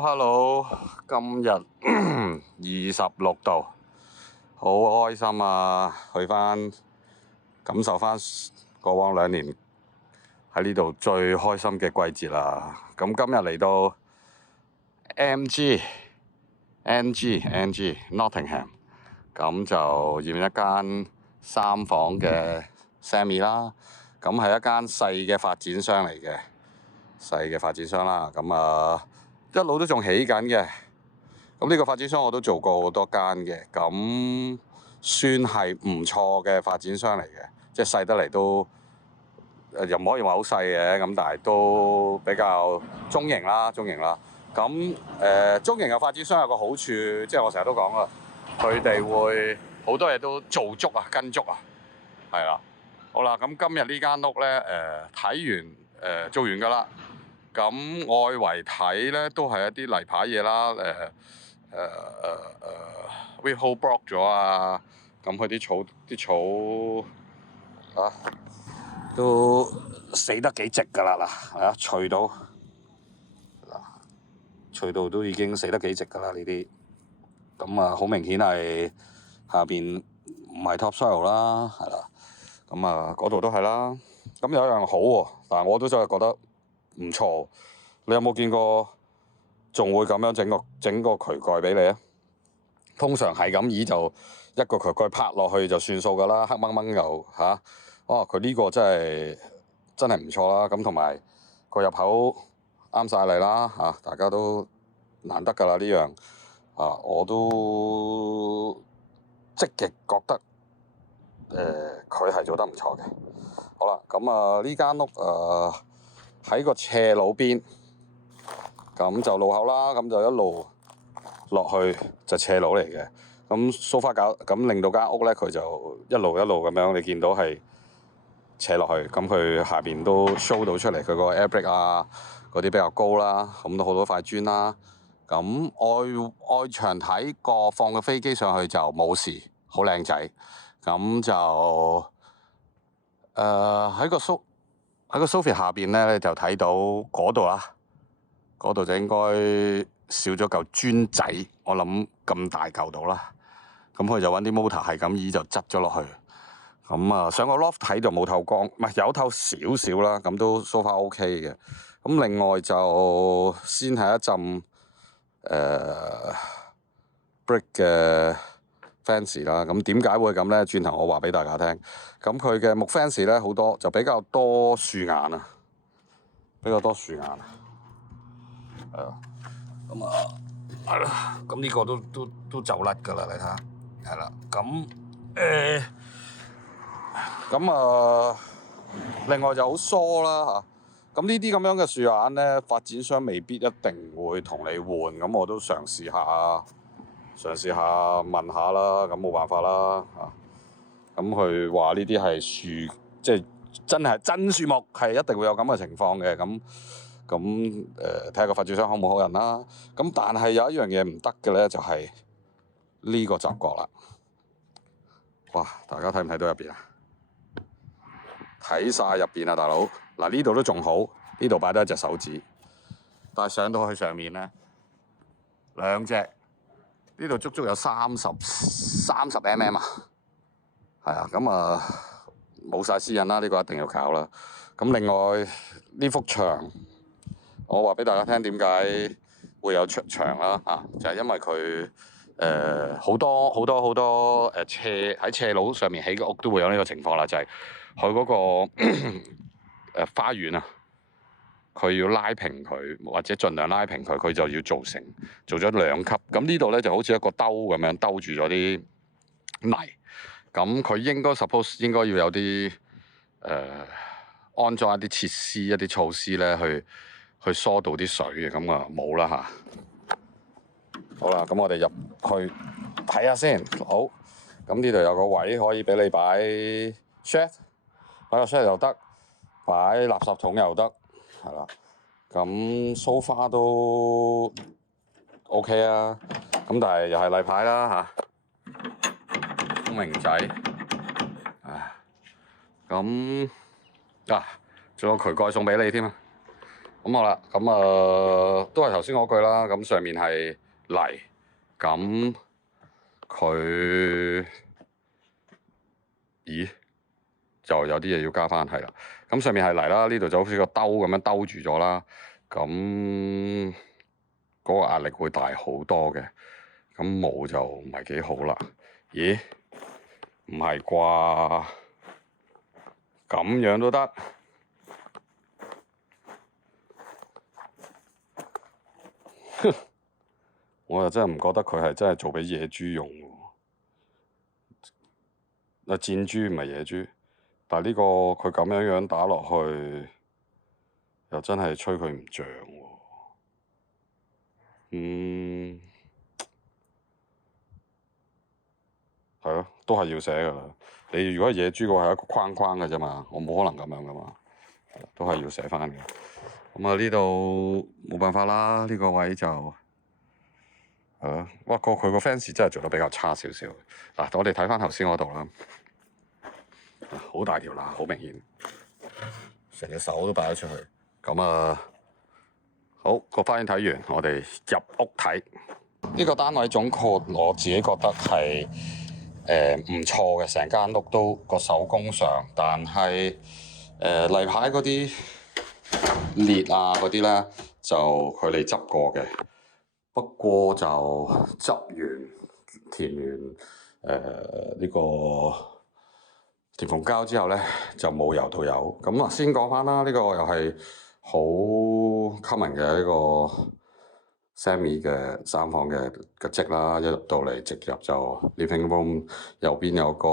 Hello，今日26度，好開心啊！去返感受返過往2年喺呢度最開心嘅季節啦。咁今日嚟到 Nottingham，咁就驗一間3房嘅 Semi 啦。咁係一間細嘅發展商嚟嘅，啦。咁一路都仲起緊嘅。咁呢個發展商我都做過好多間嘅，咁算係唔錯嘅發展商嚟嘅，即係細得嚟都又唔可以話好細嘅，咁但係都比較中型啦。咁中型嘅發展商有個好處，即係我成日都講啦，佢哋會好多嘢都做足啊，跟足啊，係啦。好啦，咁今日呢間屋咧，睇完做完㗎啦。咁外圍睇咧都係一啲泥牌嘢啦，Weedhole block 咗啊，咁佢啲草啊都死得幾直㗎啦嗱，除到都已經死得幾直㗎啦呢啲，咁好明顯係下邊唔係 topsoil 啦，係啦，咁嗰度都係啦，咁有一樣好喎，但係我都真係覺得唔錯，你有冇見過仲會咁樣整個渠蓋俾你啊？通常係咁意就一個渠蓋拍落去就算數㗎啦，黑掹掹又嚇，佢呢個真係唔錯啦。咁同埋個入口啱晒嚟啦嚇，大家都難得㗎啦呢樣我都積極覺得佢係做得唔錯嘅。好啦，咁呢間屋喺個斜路邊，咁就路口啦，咁就一路落去就斜路嚟嘅。咁 so far 咁令到間屋咧，佢就一路咁樣，你見到係斜落去，咁佢下邊都 show 到出嚟，佢個 air brake 嗰啲比較高啦，咁都好多塊磚啦。咁外牆睇過放個飛機上去就冇事，好靚仔。咁就喺個 sofa 下邊咧，你就睇到嗰度啦，嗰度就應該少咗嚿磚仔，我諗咁大嚿到啦。咁佢就揾啲 motor 係咁意就執咗落去。咁上個 loft 睇就冇透光，唔係有透少少啦，咁都 so far OK 嘅。咁另外就先係一陣brick 嘅 fence 啦。咁點解會咁咧？轉頭我話俾大家聽。咁佢嘅木 fence 咧好多，就比較多樹眼啊，係啦。咁呢個都走甩㗎啦，你睇下，係啦。另外就好疏啦嚇。咁呢啲咁樣嘅樹眼咧，發展商未必一定會同你換。咁我都嘗試下問下啦。咁冇辦法啦嚇。咁佢話呢啲係樹，即係真樹木，係一定會有咁嘅情況嘅。咁睇下個發展商好唔好人啦。咁但係有一樣嘢唔得嘅咧，就係呢個閘角啦。哇！大家睇唔睇到入邊啊？睇晒入邊啊，大佬！嗱，呢度都仲好，呢度擺得一隻手指，但係上到去上面咧，2隻，呢度足足有30 mm 啊！係啊，咁冇晒私隱啦，呢個一定要搞啦。咁另外呢幅牆，我話俾大家聽點解會有出牆啦就係因為佢好多喺斜路上面起嘅屋都會有呢個情況啦，就係佢嗰個花園啊，佢要拉平佢或者盡量拉平佢，佢就要做咗2級。咁呢度咧就好似一個兜咁樣兜住咗啲泥。咁佢應該 suppose 要有啲安裝一啲設施、一啲措施咧，去疏導啲水嘅。咁冇啦嚇。好啦，咁我哋入去睇下先。好，咁呢度有個位可以俾你擺 shed， 擺個 shed 又得，擺垃圾桶又得，係啦。咁 so far 都 OK 啊。咁但係又係例牌啦嚇。聰明仔，咁仲有渠蓋送俾你添啊！咁好啦，咁都係頭先嗰句啦。咁上面係泥，咁佢咦就有啲嘢要加翻係啦。咁上面係泥啦，呢度就好似個兜咁樣兜住咗啦。咁嗰個壓力會大好多嘅。咁冇就唔係幾好啦。咦？唔係啩？咁樣都得？我又真係唔覺得佢係真係做俾野豬用喎。箭豬唔係野豬，但係呢個佢咁樣打落去，又真係吹佢唔脹喎。係咯，都係要寫㗎啦。你如果係野豬嘅話，係一個框框嘅啫嘛，我冇可能咁樣噶嘛，都係要寫翻嘅。咁呢度冇辦法啦，呢個位就係咯。不過佢個 fans 真係做得比較差少少。嗱，我哋睇翻頭先嗰度啦，好大條罅，好明顯，成隻手都擺咗出去。咁好，個花園睇完，我哋入屋睇。呢個單位總括我自己覺得係唔錯嘅，成間屋都個手工上，但係例牌嗰啲裂啊嗰啲咧就佢哋執過嘅，不過就執完填完呢個填縫膠之後咧就冇油到油。咁啊，先講翻啦，呢個又係好 common 嘅呢個 Sammy 嘅3房嘅積啦，一入到嚟直入就 living room， 右邊有個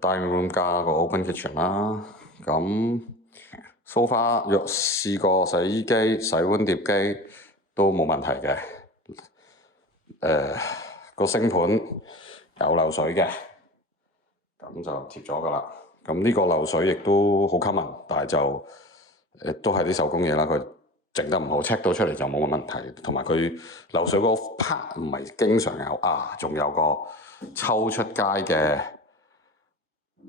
dining room 加個 open kitchen 啦。咁 so far 若試過洗衣機、洗碗碟機都冇問題嘅。個星盤有漏水嘅，咁就貼咗噶啦。咁呢個漏水亦都好 common，但係就都係啲手工嘢啦。佢整得唔好 check 到出嚟就冇乜問題，同埋佢漏水嗰 part 唔係經常有啊，仲有個抽出街嘅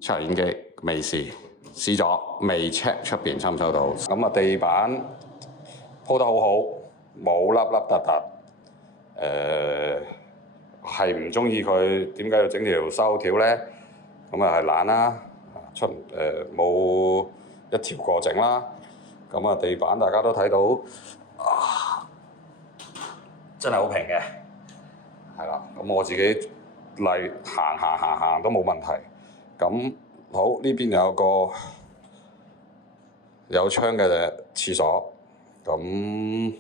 抽油煙機未試咗，未 check 出邊抽唔抽到。咁地板鋪得好好，冇凹凹凸凸，係唔中意佢點解要整條收條咧？咁係懶啦，冇一條過整啦。咁地板大家都睇到，真係好平嘅，係啦。咁我自己行都冇問題。咁好，呢邊有個有窗嘅廁所。咁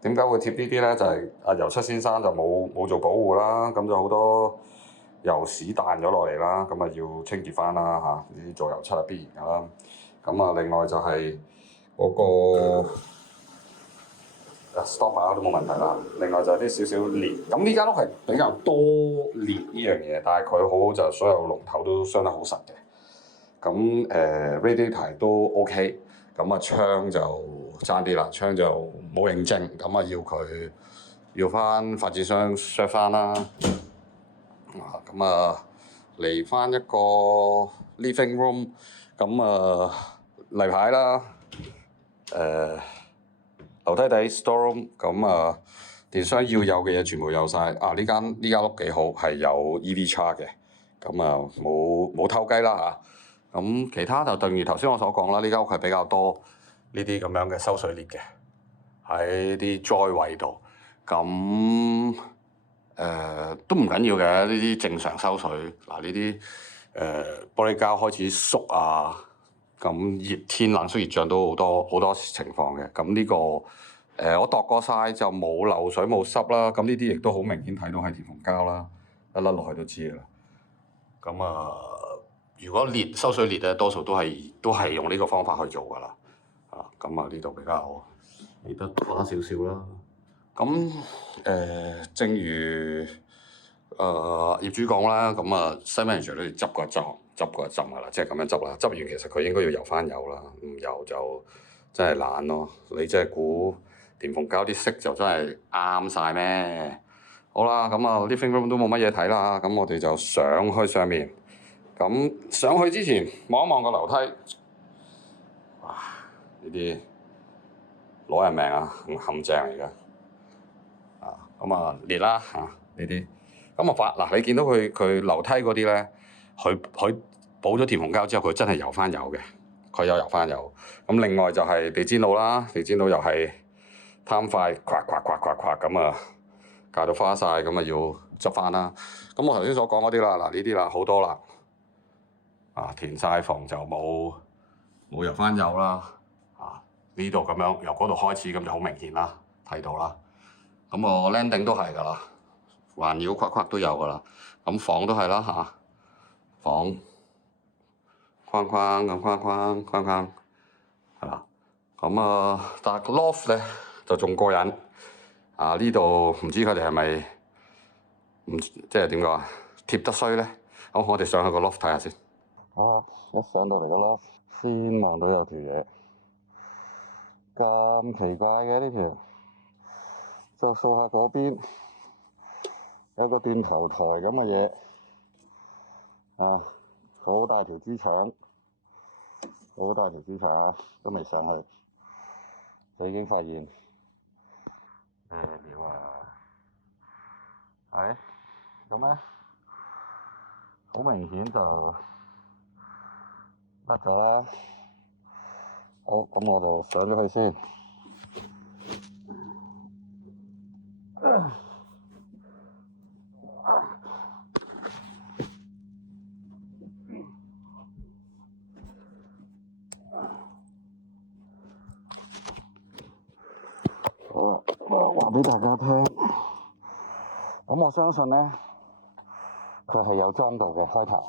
點解會貼呢啲咧？就係油漆先生就冇做保護啦，咁就好多油屎彈咗落嚟啦，咁要清潔翻啦嚇。呢啲做油漆係必然㗎啦。咁另外就係嗰個 stopper 都冇問題啦。另外就係啲少少裂，咁呢間屋係比較多裂呢樣嘢，但係佢好好就所有龍頭都鑲得好實嘅。咁radiator 都 OK，咁窗就爭啲啦，窗就冇認證，咁要翻發展商 set 翻啦。咁嚟翻一個 living room，咁例牌啦，樓梯底 store room，咁電商要有嘅嘢全部有晒。呢間屋幾好，係有 EV charge 嘅，咁冇偷雞啦嚇。咁其他就正如頭先我所講啦，呢間屋係比較多呢啲咁樣嘅收水裂嘅喺啲 joy 位度。咁都唔緊要嘅，呢啲正常收水。嗱，呢啲玻璃膠開始縮啊，咁熱天冷縮熱脹都好多情況嘅。咁呢個我度過晒就冇漏水冇濕啦。咁呢啲亦都好明顯睇到係填縫膠啦，一甩落去都知㗎啦。咁如果收水裂咧，多數都係用呢個方法去做㗎啦。咁呢度比較裂得花少少啦。咁正如業主講啦，咁site manager都要執過一浸㗎啦，即係咁樣執啦。執完其實佢應該要油翻油啦，唔油就真係懶咯。你真係估填縫膠啲色就真係啱晒咩？好啦，咁living room都冇乜嘢睇啦，咁我哋就上去上面。咁上去之前望一望個樓梯，哇！呢啲攞人命啊，陷阱嚟㗎。咁啊裂啦嚇呢啲。咁啊嗱，你見到佢樓梯嗰啲咧，佢補咗填紅膠之後，佢真係油翻油嘅，佢有油翻油。咁另外就係地氈路啦，地氈路又係貪快，咵咁啊，界到花晒，咁啊要執翻啦。咁我頭先所講嗰啲啦，嗱呢啲啦好多啦，填晒縫就冇油翻油啦。呢度咁樣由嗰度開始，咁就好明顯啦，睇到啦。咁我 landing 都係㗎啦，環繞框都有㗎啦。咁房都係啦嚇，房框係啦。咁但係 loft 咧就仲過癮。呢度唔知佢哋係咪即係點講啊？貼得衰咧。好，我哋上去個 loft 睇下先。一上到嚟個 loft，先望到有條嘢，咁奇怪嘅呢條。就掃下嗰邊有個斷頭台咁嘅嘢，好大條豬腸，都未上去，就已經發現咩料啊？係咁咧，好明顯就甩咗啦。好，咁我就上咗去先。我話俾大家聽，咁我相信咧，佢係有裝到嘅開頭。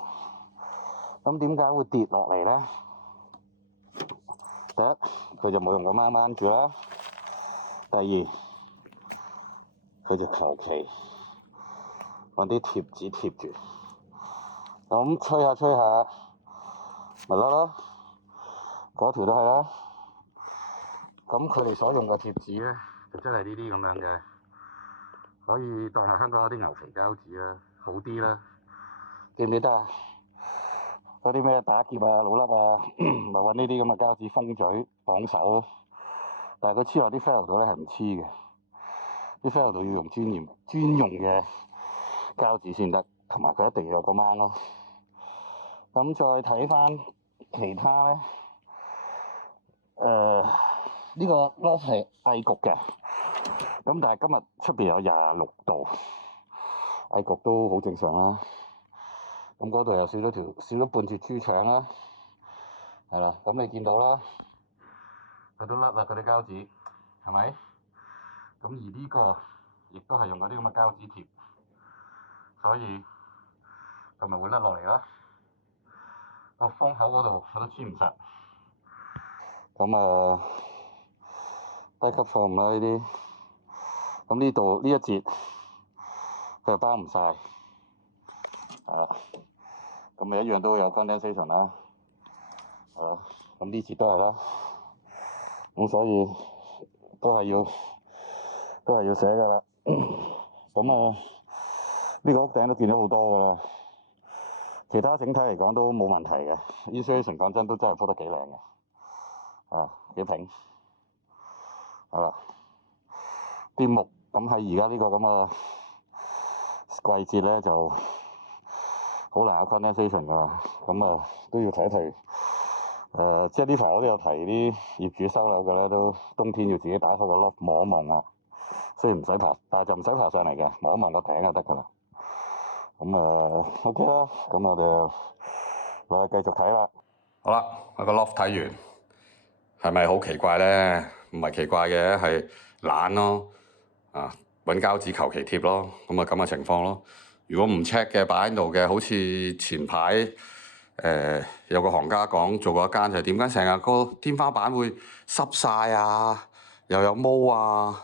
咁點解會跌落嚟咧？第一，佢就冇用個掹掹住啦；第二，佢就求其揾啲貼紙貼住，咁吹下，咪得咯。嗰條都係啦。咁佢哋所用嘅貼紙咧，就真係呢啲咁樣嘅，可以當係香港嗰啲牛皮膠紙啦，好啲啦。記唔記得啊？嗰啲咩打劫啊、老笠啊，咪揾呢啲咁嘅膠紙封嘴綁手。但係佢黐落啲 file 度咧係唔黐嘅，啲 file 度要用專用嘅膠紙先得，同埋佢一定要有個掹咯。咁再睇翻其他咧，呢個 loft 係翳焗嘅，咁但係今日出邊有26度，翳焗都好正常啦。咁嗰度又少咗半截豬腸啦，係啦。咁你見到啦，佢都甩啦嗰啲膠紙，係咪？咁而呢個亦都係用嗰啲咁嘅膠紙貼，所以佢咪會甩落嚟啦。個封口嗰度佢都黐唔實。咁低級錯誤啦呢啲。咁呢度呢一節佢又包唔晒，咁咪一樣都會有 condensation 啦，咁呢節都係啦，咁所以都係要寫㗎啦。咁呢個屋頂都見咗好多㗎啦，其他整體嚟講都冇問題嘅。insulation 講真都真係鋪得幾靚嘅，幾平，係啦。啲木咁喺而家呢個咁嘅季節咧就好難有 condensation 㗎啦，咁都要睇一睇。即係呢排我都有提啲業主收樓嘅咧，都冬天要自己打開個 loft 望一望啊。雖然唔使爬，但係就唔使爬上嚟嘅，望一望個頂就得㗎啦。咁OK 啦，咁我哋落去繼續睇啦。好啦，個 loft 睇完，係咪好奇怪咧？唔係奇怪嘅，係懶咯。揾膠紙求其貼咯，咁嘅情況咯。如果唔 check 嘅擺喺度嘅，好似前排有個行家講做過一間就係點解成日個天花板會濕晒啊，又有毛啊，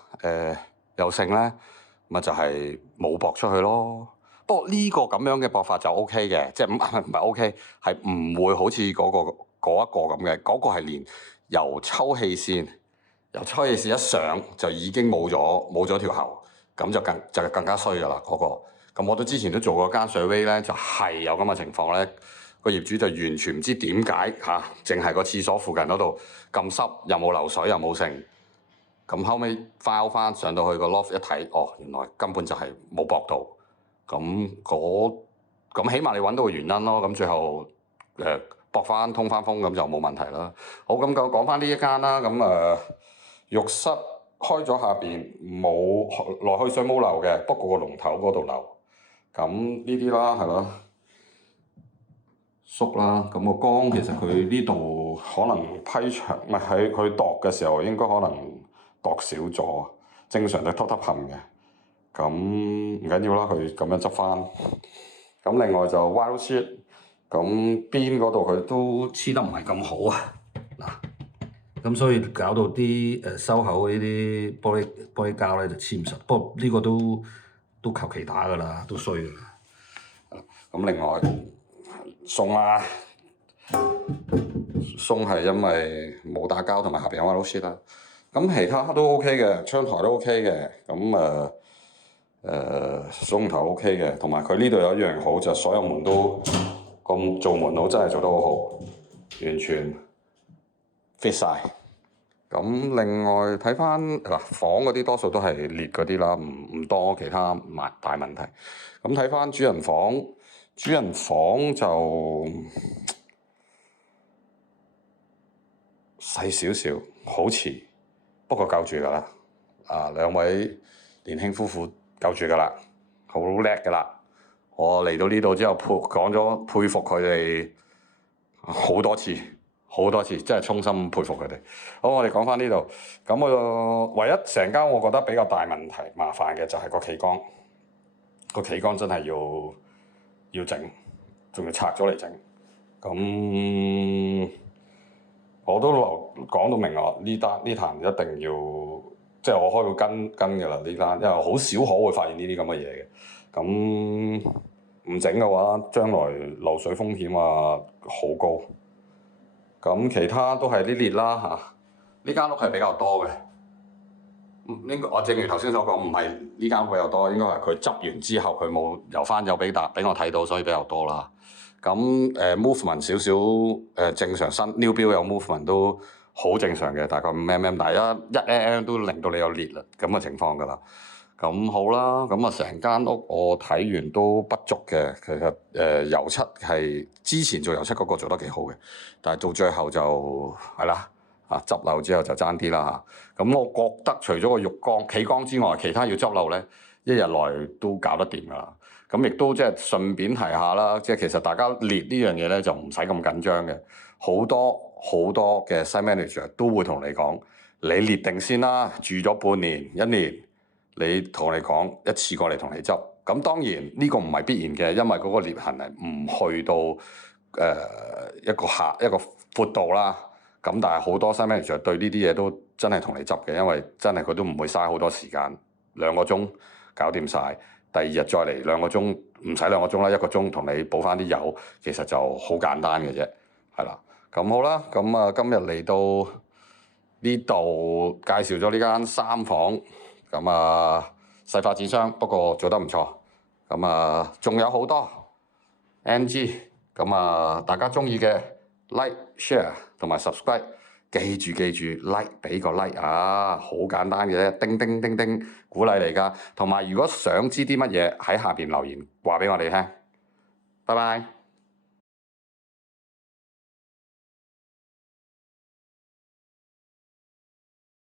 又剩咧，咪就係冇駁出去咯。不過呢個咁樣嘅駁法就 O K 嘅，即係唔係 O K，係唔會好似嗰一個咁嘅，嗰個係連由抽氣扇一上就已經冇咗條喉，咁就更加衰㗎啦嗰個。咁我之前都做過間survey咧，就係有咁嘅情況咧，個業主就完全唔知點解淨係個廁所附近嗰度咁濕，又冇流水又冇剩，咁後尾 file 翻上到去個 loft 一睇，哦，原來根本就係冇駁到。咁起碼你揾到個原因咯。咁最後駁翻通翻風，咁就冇問題啦。好，咁講翻呢一間啦。咁浴室開咗下邊冇來去水冇漏嘅，不過個龍頭嗰度漏。咁呢啲啦，係咯，縮啦。咁個缸其實佢呢度可能批長，唔係喺佢度嘅時候應該可能度少咗，正常就凸凸冚嘅。咁唔緊要啦，佢咁樣執翻。咁另外就 wire sheet，咁邊嗰度佢都黐得唔係咁好啊。嗱，咁所以搞到啲收口呢啲玻璃膠咧就黐唔實。不過呢個都求其打㗎啦，都衰㗎啦。咁另外鬆啦，鬆係因為冇打膠同埋下邊有 wire sheet 啦。咁其他都 OK 嘅，窗台都 OK 嘅。咁鬆頭 OK 嘅，同埋佢呢度有一樣好就係所有門都咁做門佬真係做得好好，完全 fit 晒。咁另外睇翻嗱房嗰啲多數都係裂嗰啲啦，唔多其他大問題。咁睇翻主人房就細少少，好遲，不過夠住㗎啦。兩位年輕夫婦夠住㗎啦，好叻㗎啦！我嚟到呢度之後講咗佩服佢哋好多次，真係衷心佩服佢哋。好，我哋講翻呢度。咁我唯一成間我覺得比較大問題、麻煩嘅就係個企缸。個企缸真係要整，仲要拆咗嚟整。咁我都講到明啊！呢壇一定要。即係我開到跟㗎啦呢單，因為好少可會發現呢啲咁嘅嘢嘅。咁唔整嘅話，將來漏水風險好高。咁其他都係啲裂啦嚇。呢間屋係比較多嘅。應該我正如頭先所講，唔係呢間屋比較多，應該係佢執完之後佢冇油翻油俾我睇到，所以比較多啦。咁movement 少少正常新 new build 有 movement 都好正常嘅，大概5mm，但係一 mm 都令到你有裂啦咁嘅情況㗎啦。咁好啦，咁成間屋我睇完都不足嘅。其實油漆係之前做油漆嗰個做得幾好嘅，但係到最後就係啦執漏之後就爭啲啦嚇。咁我覺得除咗個浴缸企缸之外，其他要執漏咧，一日內都搞得掂㗎啦。咁亦都即係順便提下啦，即係其實大家裂呢樣嘢咧就唔使咁緊張嘅。好多嘅 site manager 都會同你講，你裂定先啦，住咗半年1年，你同你講一次過嚟同你執。咁當然呢個唔係必然嘅，因為嗰個裂痕係唔去到一個闊度啦。咁但係好多 site manager 對呢啲嘢都真係同你執嘅，因為真係佢都唔會嘥好多時間，2個鐘搞掂晒。第二日再嚟2個鐘，唔使2個鐘啦，1個鐘同你補翻啲油，其實就好簡單嘅啫，係啦。咁好啦，咁今日嚟到呢度介紹咗呢間3房，咁細發展商，不過做得唔錯。咁仲有好多 NG，咁大家鍾意嘅 like、share 同埋 subscribe，記住 like 俾個 like 好簡單嘅啫，叮叮叮叮鼓勵嚟㗎。同埋如果想知啲乜嘢喺下邊留言話俾我哋聽，拜拜。